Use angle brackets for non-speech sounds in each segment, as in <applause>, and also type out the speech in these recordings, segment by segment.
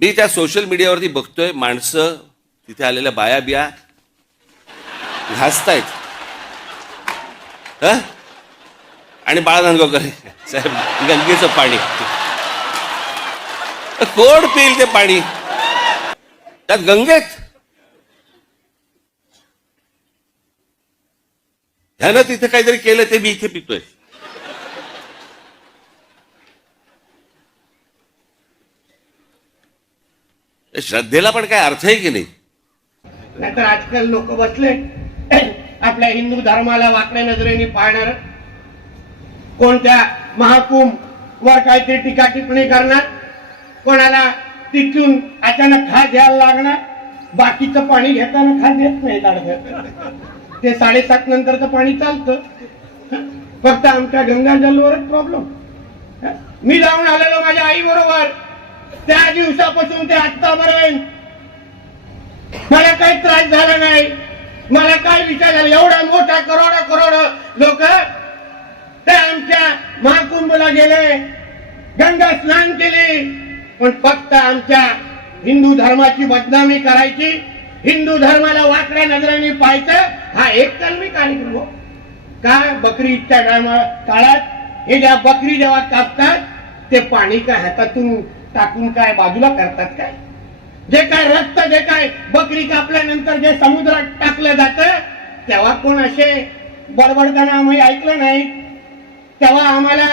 मी त्या सोशल मीडियावरती बघतोय माणसं तिथे आलेल्या बाया बिया घासतायत आणि बाळा नांदगावकर साहेब गंगेचं पाणी. कोण पिईल ते पाणी? त्यात गंगेत ह्यानं तिथे काहीतरी केलं ते मी इथे पितोय. श्रद्धेला पण काय अर्थ आहे की नाही? नाहीतर आजकाल लोक बसले <clears throat> आपल्या हिंदू धर्माला वाकड्या नजरेने पाहणार. कोणत्या महाकुंभ वर काहीतरी टीका टिप्पणी करणार. कोणाला तिथून अचानक खा द्यायला लागणार. बाकीचं पाणी घेताना खा देत नाही ते साडेसात नंतरचं पाणी चालतं. फक्त आमच्या गंगाजलवरच प्रॉब्लेम मी जाऊन आलेलो माझ्या आई बरोबर. त्या दिवसापासून ते आतापर्यंत मला काही त्रास झाला नाही. मला काय विचार झाला? एवढा मोठा करोड करोड लोक ते आमच्या महाकुंभला गेले. गंगा स्नान केले. पण फक्त आमच्या हिंदू धर्माची बदनामी करायची हिंदू धर्माला वाकड्या नजराने पाहायचं हा एक कलमी कार्यक्रम हो. का? बकरी ईदच्या काळात हे ज्या बकरी जेव्हा कापतात ते पाणी काय हातातून टाकून काय बाजूला करतात काय? जे काय रक्त जे काय बकरी कापल्यानंतर जे समुद्रात टाकलं जात तेव्हा कोण असे बडबडताना आम्ही ऐकलं नाही. तेव्हा आम्हाला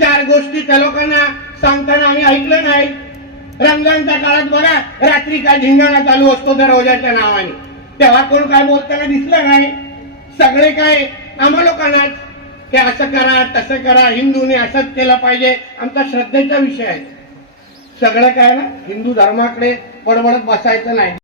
चार गोष्टी त्या लोकांना सांगताना आम्ही ऐकलं नाही. रमजानच्या काळात बघा रात्री काय धिंगाणा चालू असतो दरवाजाच्या नावाने. तेव्हा कोण काय बोलताना दिसलं नाही. सगळे काय आम्हा लोकांनाच. ते असं करा तसं करा हिंदूने असंच केलं पाहिजे आमचा श्रद्धेचा विषय आहे. सगळं काय ना हिंदू धर्माकडे बडबडत बसायचं नाही.